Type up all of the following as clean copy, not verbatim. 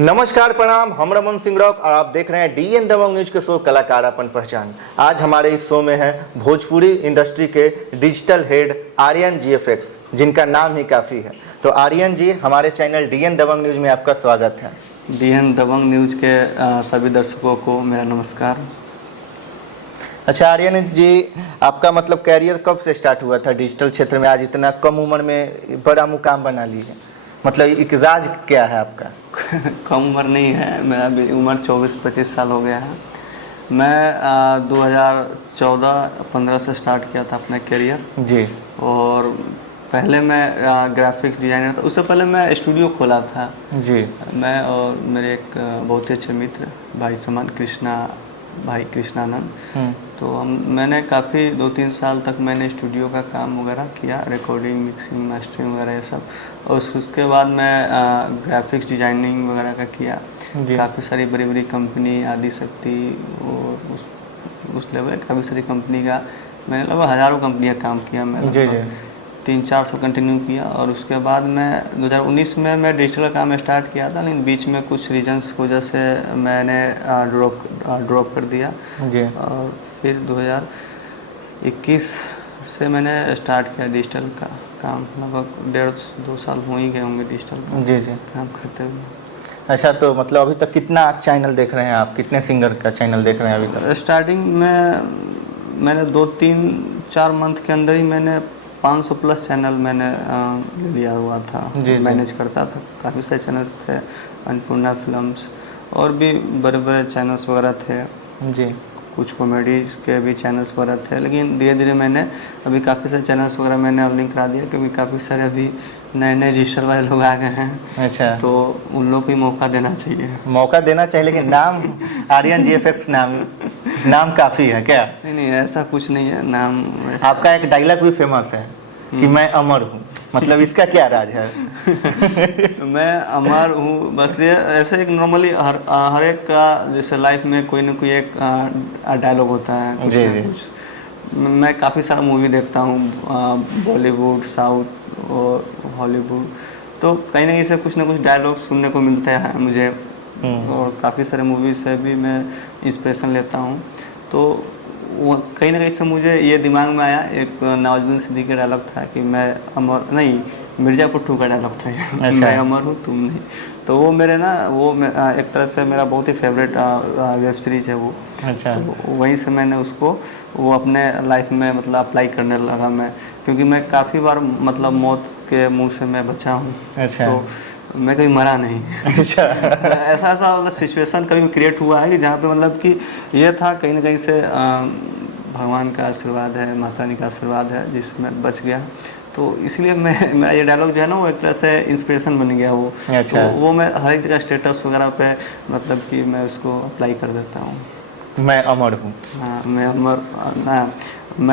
नमस्कार प्रणाम, हम रमन सिंह रॉक और आप देख रहे हैं डीएन दबंग न्यूज के शो कलाकार अपन पहचान। आज हमारे इस शो में है भोजपुरी इंडस्ट्री के डिजिटल हेड आर्यन जीएफएक्स, जिनका नाम ही काफ़ी है। तो आर्यन जी, हमारे चैनल डीएन दबंग न्यूज में आपका स्वागत है। डीएन दबंग न्यूज के सभी दर्शकों को मेरा नमस्कार। अच्छा आर्यन जी, आपका मतलब कैरियर कब से स्टार्ट हुआ था डिजिटल क्षेत्र में? आज इतना कम उम्र में बड़ा मुकाम बना ली है, मतलब एक राज क्या है आपका? कम उम्र नहीं है, मेरा भी उम्र 24-25 साल हो गया है। मैं 2014-15 से स्टार्ट किया था अपना करियर जी। और पहले मैं ग्राफिक्स डिज़ाइनर था। उससे पहले मैं स्टूडियो खोला था जी। मैं और मेरे एक बहुत ही अच्छे मित्र भाई समान भाई कृष्णानंद। तो मैंने काफ़ी 2-3 साल तक मैंने स्टूडियो का काम वगैरह किया, रिकॉर्डिंग, मिक्सिंग, मास्टरिंग वगैरह ये सब। और उसके बाद मैं ग्राफिक्स डिजाइनिंग वगैरह का किया। काफ़ी सारी बड़ी बड़ी कंपनी आदि शक्ति और उस लेवल काफ़ी सारी कंपनी का मैंने लगभग हज़ारों कंपनी का काम किया। मैं जी जी 3-4 साल कंटिन्यू किया और उसके बाद मैं 2019 में मैं डिजिटल काम स्टार्ट किया था, लेकिन बीच में कुछ रीजंस की वजह से मैंने ड्रॉप कर दिया जी। और फिर 2021 से मैंने स्टार्ट किया डिजिटल का काम। लगभग 1.5-2 साल हो ही गए होंगे डिजिटल का जी जी काम करते हुए। अच्छा, तो मतलब अभी तक कितना चैनल देख रहे हैं आप? कितने सिंगर का चैनल देख रहे हैं अभी तक? स्टार्टिंग में मैंने 2-3-4 मंथ के अंदर ही मैंने 500 प्लस चैनल मैंने लिया हुआ था। मैनेज करता था। काफ़ी सारे चैनल्स थे, अन्नपूर्णा फिल्म्स और भी बड़े बड़े चैनल्स वगैरह थे जी। कुछ कॉमेडीज़ के भी चैनल्स वगैरह थे, लेकिन धीरे धीरे मैंने अभी काफ़ी सारे चैनल्स वगैरह मैंने अब लिंक करा दिया, क्योंकि काफ़ी सारे अभी नए नए डिजिटल वाले लोग आ गए हैं। अच्छा, तो उन लोग को भी मौका देना चाहिए। मौका देना चाहिए, लेकिन नाम आर्यन जीएफएक्स नाम काफ़ी है क्या? नहीं, ऐसा कुछ नहीं है नाम। आपका एक डायलॉग भी फेमस है कि मैं अमर हूँ, मतलब इसका क्या राज है? मैं अमर हूँ, बस ये ऐसे एक नॉर्मली हर एक का जैसे लाइफ में कोई ना कोई एक डायलॉग होता है। जी जी। मैं काफ़ी सारा मूवी देखता हूँ, बॉलीवुड, साउथ और हॉलीवुड, तो कहीं ना कहीं से कुछ ना कुछ डायलॉग सुनने को मिलते हैं मुझे। और काफ़ी सारे मूवी से भी मैं इंस्पिरेशन लेता हूँ। तो कहीं ना कहीं से मुझे ये दिमाग में आया, एक नवाजुद्दीन सिद्दीकी का डायलॉग था कि मैं अमर नहीं, मिर्ज़ापुर 2 का डायलॉग था। अच्छा। मैं अमर हूँ तुम नहीं। तो वो मेरे ना एक तरह से मेरा बहुत ही फेवरेट वेब सीरीज़ है वो। अच्छा। तो वहीं से मैंने उसको वो अपने लाइफ में मतलब अप्लाई करने लगा मैं, क्योंकि मैं काफ़ी बार मतलब मौत के मुंह से मैं बचा हूँ। अच्छा। तो मैं कभी मरा नहीं। अच्छा। ऐसा मतलब सिचुएशन कभी क्रिएट हुआ है कि जहाँ पे मतलब कि ये था कहीं ना कहीं से भगवान का आशीर्वाद है, माता रानी का आशीर्वाद है जिसमें बच गया। तो इसलिए मेरा ये डायलॉग जो है ना वो एक तरह से इंस्पिरेशन बन गया वो। अच्छा। तो वो मैं हर एक जगह स्टेटस वगैरह पे मतलब कि मैं उसको अप्लाई कर देता हूँ। मैं अमर हूँ। हाँ, मैं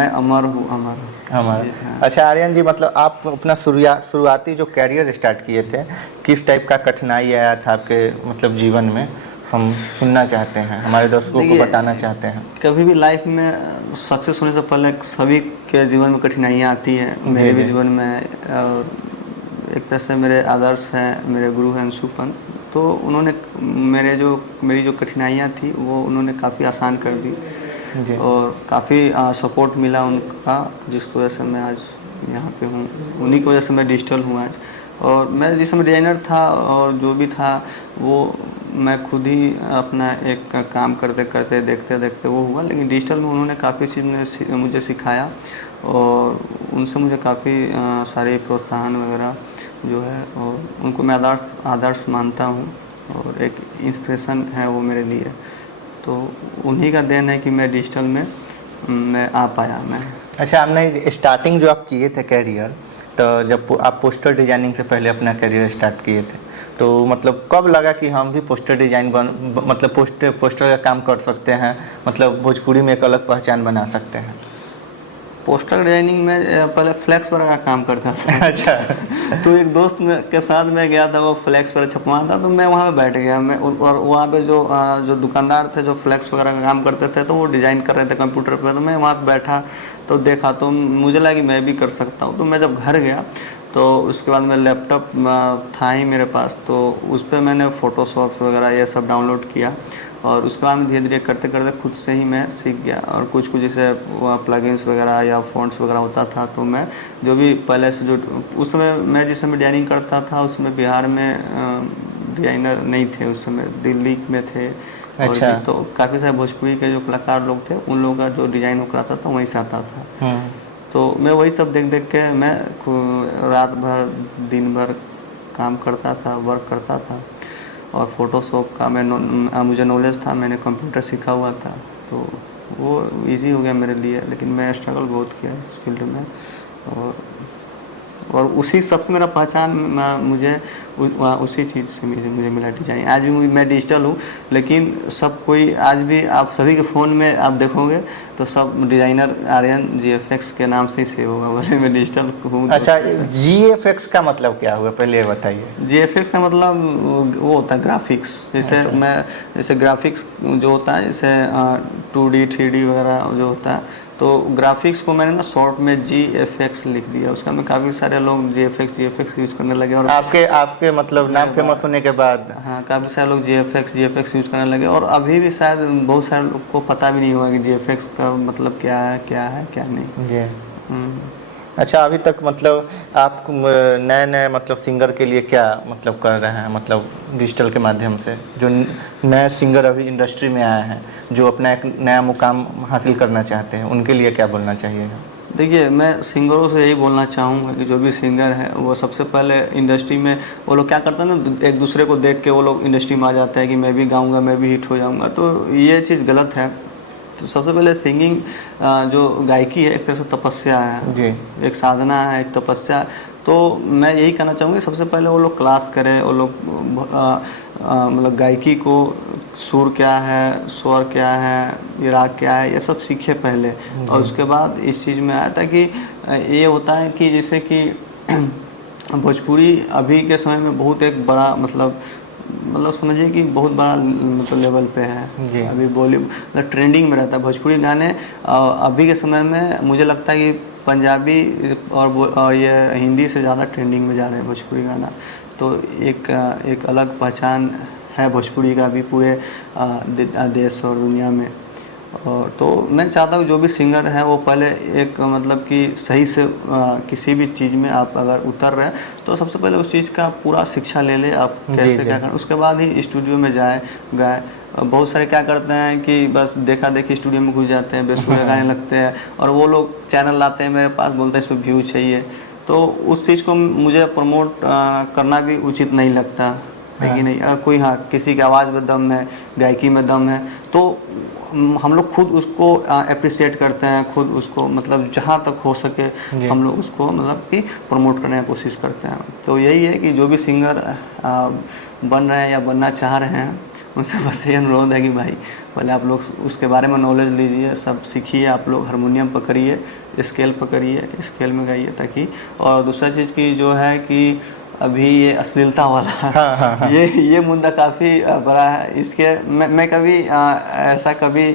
अमर हूँ, अमर। हाँ। अच्छा आर्यन जी, मतलब आप अपना शुरुआती जो कैरियर स्टार्ट किए थे, किस टाइप का कठिनाई आया था आपके मतलब जीवन में? हम सुनना चाहते हैं, हमारे दर्शकों को बताना चाहते हैं। कभी भी लाइफ में सक्सेस होने से पहले सभी के जीवन में कठिनाइयाँ आती हैं, मेरे भी जीवन में। और एक तरह से मेरे आदर्श हैं, मेरे गुरु हैं अंशुपन, तो उन्होंने मेरी जो कठिनाइयाँ थी वो उन्होंने काफ़ी आसान कर दी जी। और काफ़ी सपोर्ट मिला उनका, जिसकी वजह से मैं आज यहाँ पे हूँ। उन्हीं की वजह से मैं डिजिटल हूँ आज। और मैं जिस समय डिज़ाइनर था और जो भी था वो मैं खुद ही अपना एक काम करते करते देखते देखते वो हुआ, लेकिन डिजिटल में उन्होंने काफ़ी चीज़ मुझे सिखाया और उनसे मुझे काफ़ी सारे प्रोत्साहन वगैरह जो है, और उनको मैं आदर्श मानता हूँ और एक इंस्पिरेशन है वो मेरे लिए। तो उन्हीं का देन है कि मैं डिजिटल में मैं आ पाया मैं। अच्छा, आपने स्टार्टिंग जो आप किए थे कैरियर, तो जब आप पोस्टर डिजाइनिंग से पहले अपना करियर स्टार्ट किए थे, तो मतलब कब लगा कि हम भी पोस्टर डिजाइन मतलब पोस्टर का काम कर सकते हैं, मतलब भोजपुरी में एक अलग पहचान बना सकते हैं? पोस्टर डिजाइनिंग में पहले फ्लैक्स वगैरह का काम करता था। अच्छा। तो एक दोस्त के साथ मैं गया था, वो फ्लैक्स वगैरह छपवाना था, तो मैं वहाँ पे बैठ गया मैं, और वहाँ पे जो दुकानदार थे जो फ्लैक्स वगैरह का काम करते थे, तो वो डिज़ाइन कर रहे थे कंप्यूटर पर। तो मैं वहाँ पर बैठा तो देखा, तो मुझे लगा कि मैं भी कर सकता हूँ। तो मैं जब घर गया तो उसके बाद में लैपटॉप था ही मेरे पास, तो उस पर मैंने फ़ोटोशॉप्स वगैरह ये सब डाउनलोड किया, और उसके बाद में धीरे धीरे करते करते खुद से ही मैं सीख गया। और कुछ कुछ जैसे प्लगइन्स वगैरह या फ़ॉन्ट्स वगैरह होता था, तो मैं जो भी पहले से जो उस समय मैं जिस समय डिज़ाइनिंग करता था, उसमें बिहार में डिज़ाइनर नहीं थे, उस समय दिल्ली में थे। अच्छा। और भी तो काफ़ी सारे भोजपुरी के जो कलाकार लोग थे, उन लोगों का जो डिज़ाइन वो कराता था वहीं से आता था। तो मैं वही सब देख देख के मैं रात भर दिन भर काम करता था, वर्क करता था। और फ़ोटोशॉप का मुझे नॉलेज था, मैंने कंप्यूटर सीखा हुआ था, तो वो इजी हो गया मेरे लिए। लेकिन मैं स्ट्रगल बहुत किया इस फील्ड में, और उसी सबसे मेरा पहचान मुझे उसी चीज़ से मुझे मिला डिजाइन। आज भी मैं डिजिटल हूँ, लेकिन सब कोई आज भी आप सभी के फ़ोन में आप देखोगे तो सब डिज़ाइनर आर्यन जीएफएक्स के नाम से ही सेव होगा, बोले मैं डिजिटल हूँ। अच्छा, जीएफएक्स का मतलब क्या हुआ, पहले ये बताइए। जीएफएक्स का मतलब वो होता है ग्राफिक्स। जैसे अच्छा। जैसे ग्राफिक्स जो होता है, जैसे 2D 3D वगैरह जो होता है, तो ग्राफिक्स को मैंने ना शॉर्ट में जीएफएक्स लिख दिया। उसका में काफ़ी सारे लोग जीएफएक्स यूज़ करने लगे, और आपके मतलब नाम फेमस होने के बाद। हाँ, काफ़ी सारे लोग जीएफएक्स यूज़ करने लगे, और अभी भी शायद बहुत सारे लोग को पता भी नहीं हुआ कि जीएफएक्स का मतलब क्या है क्या नहीं। जी। अच्छा, अभी तक मतलब आप नए नए मतलब सिंगर के लिए क्या मतलब कर रहे हैं, मतलब डिजिटल के माध्यम से जो नए सिंगर अभी इंडस्ट्री में आए हैं, जो अपना एक नया मुकाम हासिल करना चाहते हैं, उनके लिए क्या बोलना चाहिएगा? देखिए, मैं सिंगरों से यही बोलना चाहूँगा कि जो भी सिंगर है वो सबसे पहले इंडस्ट्री में वो लोग क्या करते हैं ना, एक दूसरे को देख के वो लोग इंडस्ट्री में आ जाते हैं कि मैं भी गाऊंगा, मैं भी हिट हो जाऊंगा। तो ये चीज़ गलत है। तो सबसे पहले सिंगिंग जो गायकी है, एक तरह से तपस्या है जी। एक साधना है, एक तपस्या। तो मैं यही कहना चाहूँगी, सबसे पहले वो लोग क्लास करें, वो लोग मतलब गायकी को, सुर क्या है, स्वर क्या है, ये राग क्या है, ये सब सीखे पहले, और उसके बाद इस चीज़ में आया था कि ये होता है कि जैसे कि भोजपुरी अभी के समय में बहुत एक बड़ा मतलब समझिए कि बहुत बड़ा मतलब लेवल पे है। अभी बॉलीवुड ट्रेंडिंग में रहता है भोजपुरी गाने। अभी के समय में मुझे लगता है कि पंजाबी और ये हिंदी से ज़्यादा ट्रेंडिंग में जा रहे हैं भोजपुरी गाना। तो एक अलग पहचान है भोजपुरी का भी पूरे देश और दुनिया में। तो मैं चाहता हूँ जो भी सिंगर है वो पहले एक मतलब कि सही से किसी भी चीज़ में आप अगर उतर रहे हैं तो सबसे पहले उस चीज़ का पूरा शिक्षा ले ले, आप कैसे क्या करना, उसके बाद ही स्टूडियो में जाए गाए। बहुत सारे क्या करते हैं कि बस देखा देखी स्टूडियो में घुस जाते हैं, बेसुरे गाने लगते हैं, और वो लोग चैनल लाते हैं मेरे पास, बोलते हैं इस पर व्यू चाहिए। तो उस चीज़ को मुझे प्रमोट करना भी उचित नहीं लगता है कि नहीं। अगर कोई किसी की आवाज़ में दम है, गायकी में दम है, तो हम लोग खुद उसको अप्रिशिएट करते हैं, खुद उसको मतलब जहाँ तक हो सके हम लोग उसको मतलब कि प्रमोट करने की कोशिश करते हैं। तो यही है कि जो भी सिंगर बन रहे हैं या बनना चाह रहे हैं, उनसे बस ये अनुरोध है कि भाई पहले आप लोग उसके बारे में नॉलेज लीजिए, सब सीखिए। आप लोग हारमोनियम पकड़िए, स्केल पकड़िए, स्केल में गाइए ताकि। और दूसरा चीज़ की जो है कि अभी ये अश्लीलता वाला ये मुद्दा काफ़ी बड़ा है। इसके मैं कभी ऐसा कभी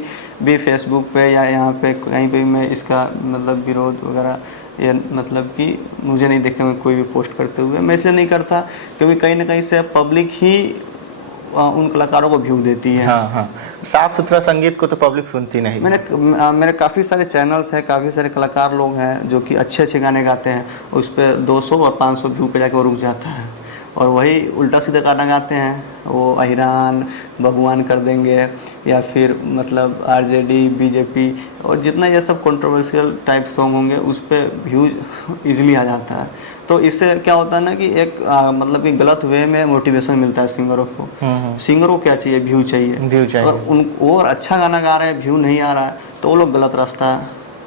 भी फेसबुक पे या यहाँ पे कहीं पे मैं इसका मतलब विरोध वगैरह ये मतलब कि मुझे नहीं देखा मैं कोई भी पोस्ट करते हुए। मैं इसलिए नहीं करता क्योंकि कहीं ना कहीं से पब्लिक ही उन कलाकारों को व्यू देती है। साफ सुथरा संगीत को तो पब्लिक सुनती नहीं। मेरे काफ़ी सारे चैनल्स हैं, काफ़ी सारे कलाकार लोग हैं जो कि अच्छे अच्छे गाने गाते हैं, उस पर 200 और 500 व्यू पे जाकर वो रुक जाता है। और वही उल्टा सीधा गाना गाते हैं, वो अहिरान भगवान कर देंगे या फिर मतलब आरजेडी बीजेपी और जितना ये सब कंट्रोवर्शियल टाइप सॉन्ग होंगे उस पर व्यूज ईजिली आ जाता है। तो इससे क्या होता है ना कि एक मतलब कि गलत वे में मोटिवेशन मिलता है सिंगरों को। सिंगरों को क्या चाहिए, व्यू चाहिए। और अच्छा गाना गा रहे हैं, व्यू नहीं आ रहा है, तो वो लोग गलत रास्ता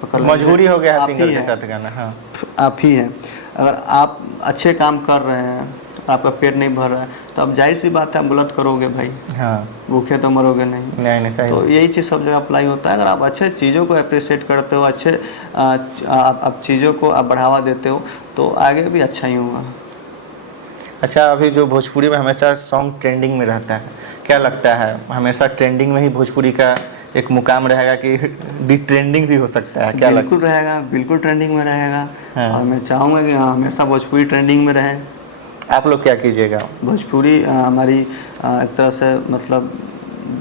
पकड़ लेते हैं। मजबूरी हो गया है सिंगर के साथ गाना। आप ही हैं, अगर आप अच्छे काम कर रहे हैं, आपका पेट नहीं भर रहा है, तो अब जाहिर सी बात है आप गलत करोगे भाई। भूखे तो मरोगे नहीं। तो यही चीज़ सब जगह अप्लाई होता है। अगर आप अच्छे चीज़ों को अप्रिशिएट करते हो, अच्छे आप चीज़ों को आप बढ़ावा देते हो, तो आगे भी अच्छा ही होगा। अच्छा, अभी जो भोजपुरी में हमेशा सॉन्ग ट्रेंडिंग में रहता है, क्या लगता है हमेशा ट्रेंडिंग में ही भोजपुरी का एक मुकाम रहेगा कि ट्रेंडिंग भी हो सकता है, क्या लगता बिल्कुल रहेगा, बिल्कुल ट्रेंडिंग में रहेगा। हाँ। और मैं चाहूँगा कि हमेशा भोजपुरी ट्रेंडिंग में रहे। है? आप लोग क्या कीजिएगा? भोजपुरी हमारी एक तरह से मतलब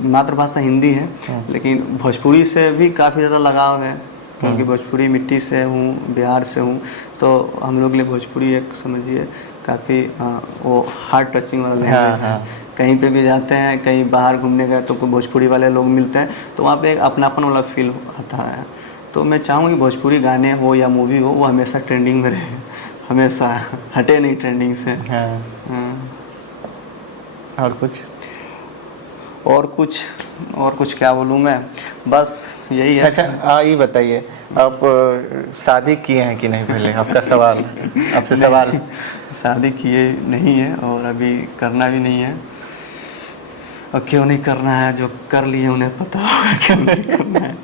मातृभाषा हिंदी है, लेकिन भोजपुरी से भी काफ़ी ज़्यादा लगाव है, क्योंकि भोजपुरी मिट्टी से हूँ, बिहार से हूँ, तो हम लोग के लिए भोजपुरी एक समझिए काफ़ी वो हार्ट टचिंग वाला लैंग्वेज है। कहीं पे भी जाते हैं, कहीं बाहर घूमने गए तो कोई भोजपुरी वाले लोग मिलते हैं, तो वहाँ पे एक अपनापन वाला फील आता है। तो मैं चाहूँगा कि भोजपुरी गाने हो या मूवी हो वो हमेशा ट्रेंडिंग में रहे, हमेशा हटे नहीं ट्रेंडिंग से। हाँ। हाँ। और कुछ? और कुछ क्या बोलूँ मैं, बस यही है। अच्छा ये बताइए, आप शादी किए हैं कि नहीं? पहले आपका सवाल, आपसे सवाल। शादी किए नहीं है और अभी करना भी नहीं है। और क्यों नहीं करना है, जो कर लिए उन्हें पता होगा क्यों नहीं करना है।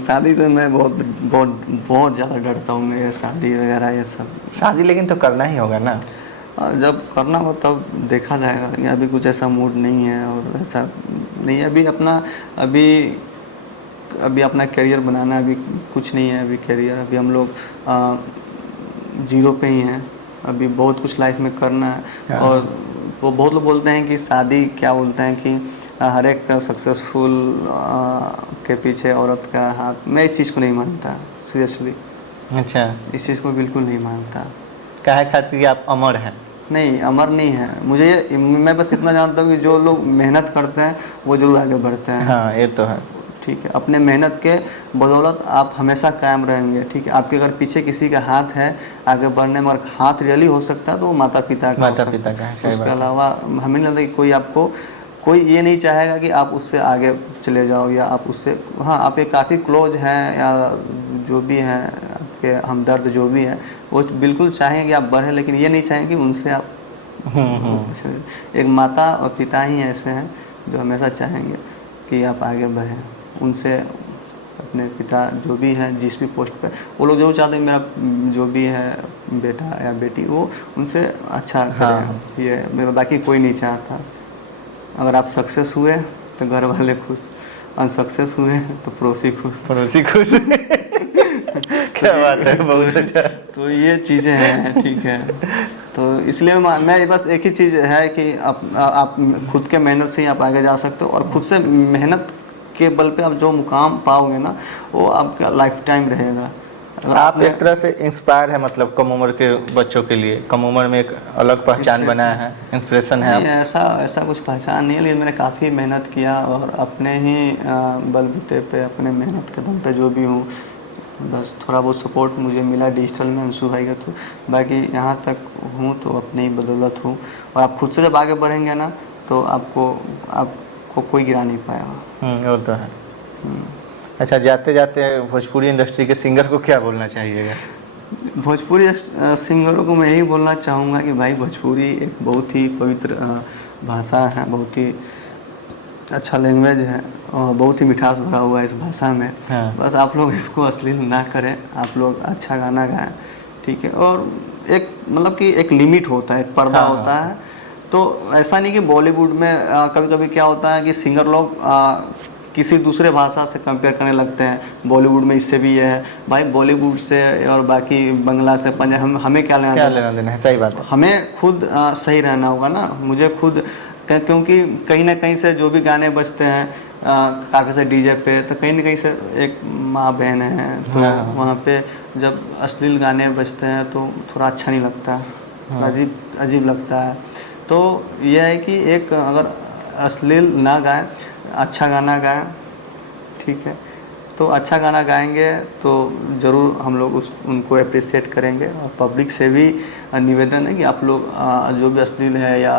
शादी से मैं बहुत ज़्यादा डरता हूँ, मैं शादी वगैरह ये सब। शादी लेकिन तो करना ही होगा ना? जब करना हो तब देखा जाएगा। ये अभी कुछ ऐसा मूड नहीं है और ऐसा नहीं है अभी अपना करियर बनाना, अभी कुछ नहीं है। अभी करियर अभी हम लोग जीरो पे ही हैं। अभी बहुत कुछ लाइफ में करना है। और वो बहुत लोग बोलते हैं कि शादी, क्या बोलते हैं कि हर एक का सक्सेसफुल के पीछे औरत का हाथ। मैं इस चीज़ को नहीं मानता, सीरियसली। अच्छा, इस चीज़ को बिल्कुल नहीं मानता। काहे खातिर कि आप अमर हैं? नहीं, अमर नहीं है। मैं बस इतना जानता हूँ कि जो लोग मेहनत करते हैं वो जरूर आगे बढ़ते हैं। हाँ ये तो है। ठीक है, अपने मेहनत के बदौलत आप हमेशा कायम रहेंगे। ठीक है, आपके अगर पीछे किसी का हाथ है आगे बढ़ने में, और हाथ रियली हो सकता है तो वो माता पिता का है। उसके अलावा हमें नहीं लगता कि कोई ये नहीं चाहेगा कि आप उससे आगे चले जाओ या आप उससे, हाँ आप एक काफ़ी क्लोज हैं या जो भी हैं आपके हमदर्द जो भी हैं, वो बिल्कुल चाहेंगे कि आप बढ़ें, लेकिन ये नहीं चाहेंगे कि उनसे आप एक माता और पिता ही ऐसे हैं जो हमेशा चाहेंगे कि आप आगे बढ़ें। उनसे अपने पिता जो भी हैं जिस भी पोस्ट पे, वो लोग जो चाहते हैं मेरा जो भी है बेटा या बेटी वो उनसे अच्छा करें। ये मेरा, बाकी कोई नहीं चाहता। अगर आप सक्सेस हुए तो घर वाले खुश, अनसक्सेस हुए तो पड़ोसी खुश। क्या बात है, बहुत अच्छा। तो ये चीज़ें हैं, ठीक है। तो इसलिए मैं बस एक ही चीज़ है कि आप खुद के मेहनत से ही आप आगे जा सकते हो, और खुद से मेहनत के बल पे आप जो मुकाम पाओगे ना वो आपका लाइफ टाइम रहेगा। आप एक तरह से इंस्पायर है, मतलब कम उम्र के बच्चों के लिए कम उम्र में एक अलग पहचान बनाया है, इंस्पिरेशन है। नहीं, ऐसा कुछ पहचान नहीं है, लेकिन मैंने काफ़ी मेहनत किया और अपने ही बलबूते पे, अपने मेहनत के दम पे जो भी हूँ, बस थोड़ा बहुत सपोर्ट मुझे मिला डिजिटल में अंशु भाई का, तो बाकी यहाँ तक हूँ तो अपनी ही बदौलत हूँ। और आप खुद से जब आगे बढ़ेंगे ना तो आपको कोई गिरा नहीं पाएगा। वो तो है। अच्छा, जाते जाते भोजपुरी इंडस्ट्री के सिंगर को क्या बोलना चाहिएगा? भोजपुरी सिंगरों को मैं यही बोलना चाहूँगा कि भाई भोजपुरी एक बहुत ही पवित्र भाषा है, बहुत ही अच्छा लैंग्वेज है और बहुत ही मिठास भरा हुआ है इस भाषा में। हाँ। बस आप लोग इसको अश्लील ना करें, आप लोग अच्छा गाना गाएं, ठीक है। और एक मतलब कि एक लिमिट होता है, एक पर्दा होता है। तो ऐसा नहीं कि बॉलीवुड में कभी कभी क्या होता है कि सिंगर लोग किसी दूसरे भाषा से कंपेयर करने लगते हैं, बॉलीवुड में इससे भी ये है। भाई बॉलीवुड से और बाकी बंगला से पंजाब हमें क्या लेना देना है? सही बात है। हमें खुद सही रहना होगा ना। मुझे खुद, क्योंकि कहीं ना कहीं से जो भी गाने बजते हैं काफ़ी से डीजे पे, तो कहीं ना कहीं से एक माँ बहन है, तो वहाँ पे जब अश्लील गाने बजते हैं तो थोड़ा अच्छा नहीं लगता, अजीब लगता है। तो यह है कि एक अगर अश्लील ना गाएं, अच्छा गाना गाएं, ठीक है। तो अच्छा गाना गाएंगे तो ज़रूर हम लोग उनको अप्रिशिएट करेंगे। और पब्लिक से भी निवेदन है कि आप लोग जो भी अश्लील है या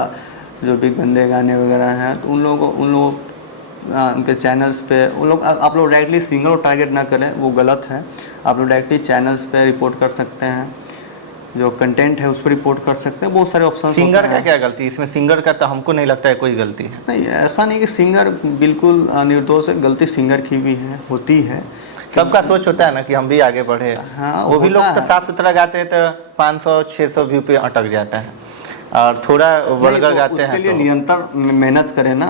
जो भी गंदे गाने वगैरह हैं, तो उन लोगों उनके चैनल्स पे आप लोग डायरेक्टली सिंगर को टारगेट ना करें, वो गलत है। आप लोग डायरेक्टली चैनल्स पे रिपोर्ट कर सकते हैं, जो कंटेंट है उस पर रिपोर्ट कर सकते हैं। बहुत सारे ऑप्शन। सिंगर का क्या गलती इसमें? सिंगर का तो हमको नहीं लगता है कोई गलती है। नहीं, ऐसा नहीं कि सिंगर बिल्कुल निर्दोष है, गलती सिंगर की भी है, होती है। सबका सोच होता है ना कि हम भी आगे बढ़े। हाँ, वो भी लोग तो साफ सुथरा गाते हैं तो 500-600 व्यू पे अटक जाता है, और थोड़ा वल्गर गाते हैं उसके लिए निरंतर मेहनत करें ना।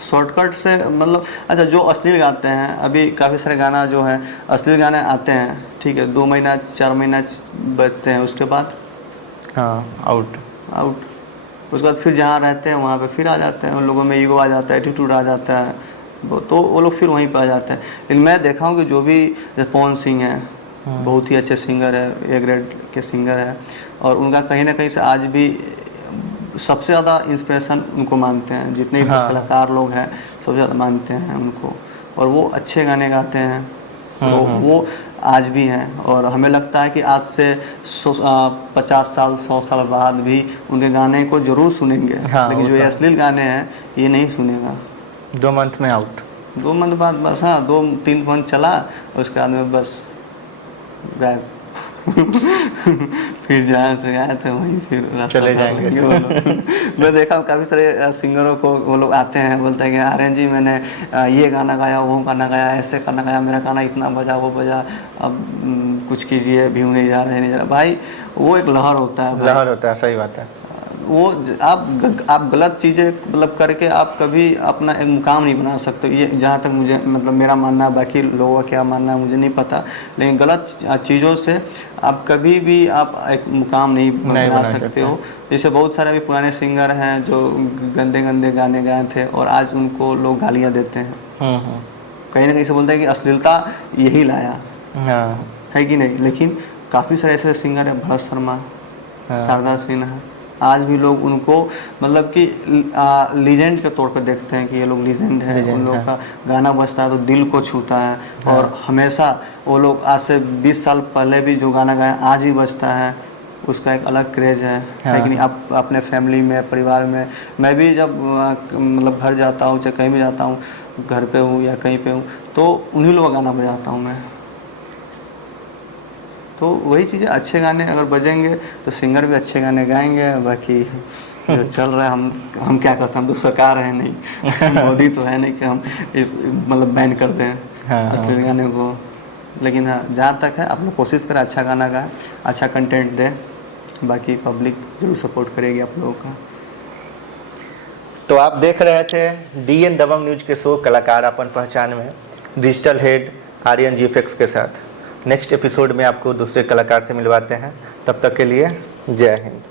शॉर्टकट से मतलब, अच्छा जो अश्लील गाते हैं, अभी काफ़ी सारे गाना जो है अश्लील गाने आते हैं, ठीक है, 2 महीना 4 महीना बजते हैं, उसके बाद हाँ आउट। उसके बाद फिर जहाँ रहते हैं वहाँ पे फिर आ जाते हैं, उन लोगों में ईगो आ जाता है, एटीट्यूड आ जाता है, तो वो लोग फिर वहीं पे आ जाते हैं। लेकिन मैं देखा हूँ कि जो भी जैसे पवन सिंह है, बहुत ही अच्छे सिंगर है, ए ग्रेड के सिंगर है, और उनका कहीं ना कहीं से आज भी सबसे ज़्यादा इंस्पिरेशन उनको मानते हैं, जितने भी हाँ। कलाकार लोग हैं सबसे ज़्यादा मानते हैं उनको, और वो अच्छे गाने गाते हैं, तो वो आज भी हैं। और हमें लगता है कि आज से 50 साल 100 साल बाद भी उनके गाने को ज़रूर सुनेंगे, हाँ, लेकिन वो जो ये तो है। अश्लील गाने हैं ये नहीं सुनेगा। 2 मंथ में आउट। 2 मंथ बाद बस, हाँ 2-3 मंथ चला, उसके बाद में बस गायब। फिर जहाँ से आए थे वहीं फिर रास्ता चले पकड़ जाएंगे। लेंगे वो लोग। मैं देखा हूँ काफ़ी सारे सिंगरों को, वो लोग आते हैं बोलते हैं कि आर्यन जी मैंने ये गाना गाया, वो गाना गाया, ऐसे गाना गाया, मेरा गाना इतना बजा, वो बजा, अब कुछ कीजिए, व्यू नहीं जा रहा है, नहीं जा रहा। भाई वो एक लहर होता है भाई, लहर होता है, सही बात है। वो आप गलत चीज़ें मतलब करके आप कभी अपना एक मुकाम नहीं बना सकते। ये जहाँ तक मुझे मतलब मेरा मानना है, बाकी लोगों का क्या मानना है मुझे नहीं पता, लेकिन गलत चीज़ों से आप कभी भी आप एक मुकाम नहीं बना सकते हो। जैसे बहुत सारे अभी पुराने सिंगर हैं जो गंदे गंदे गाने गाए थे और आज उनको लोग गालियाँ देते हैं, कहीं ना कहीं से बोलते हैं कि अश्लीलता यही लाया, हाँ। है कि नहीं। लेकिन काफ़ी सारे ऐसे सिंगर हैं, भरत शर्मा, शारदा सिन्हा, आज भी लोग उनको मतलब कि लीजेंड के तौर पे देखते हैं कि ये लोग लीजेंड है, उन लोगों का गाना बजता है तो दिल को छूता है। और हमेशा वो लोग आज से 20 साल पहले भी जो गाना गाया आज ही बजता है, उसका एक अलग क्रेज है। लेकिन आप अपने फैमिली में, परिवार में, मैं भी जब मतलब घर जाता हूँ, चाहे कहीं भी जाता हूँ, घर पे हूँ या कहीं पे हूँ, तो उन्हीं लोगों का गाना बजाता हूँ मैं। तो वही चीज़ें, अच्छे गाने अगर बजेंगे तो सिंगर भी अच्छे गाने गाएंगे। बाकी जो चल रहा है हम क्या कर सकते, हम तो सरकार है नहीं, मोदी तो है नहीं कि हम इस मतलब बैन कर दें अश्लील गाने को। लेकिन हाँ, जहाँ तक है आप लोग कोशिश करें अच्छा गाना गाएं, अच्छा कंटेंट दें, बाकी पब्लिक जरूर सपोर्ट करेगी आप लोगों का। तो आप देख रहे थे DN दबंग न्यूज के शो कलाकार अपन पहचान में डिजिटल हेड आर्यन GFX के साथ। नेक्स्ट एपिसोड में आपको दूसरे कलाकार से मिलवाते हैं, तब तक के लिए जय हिंद।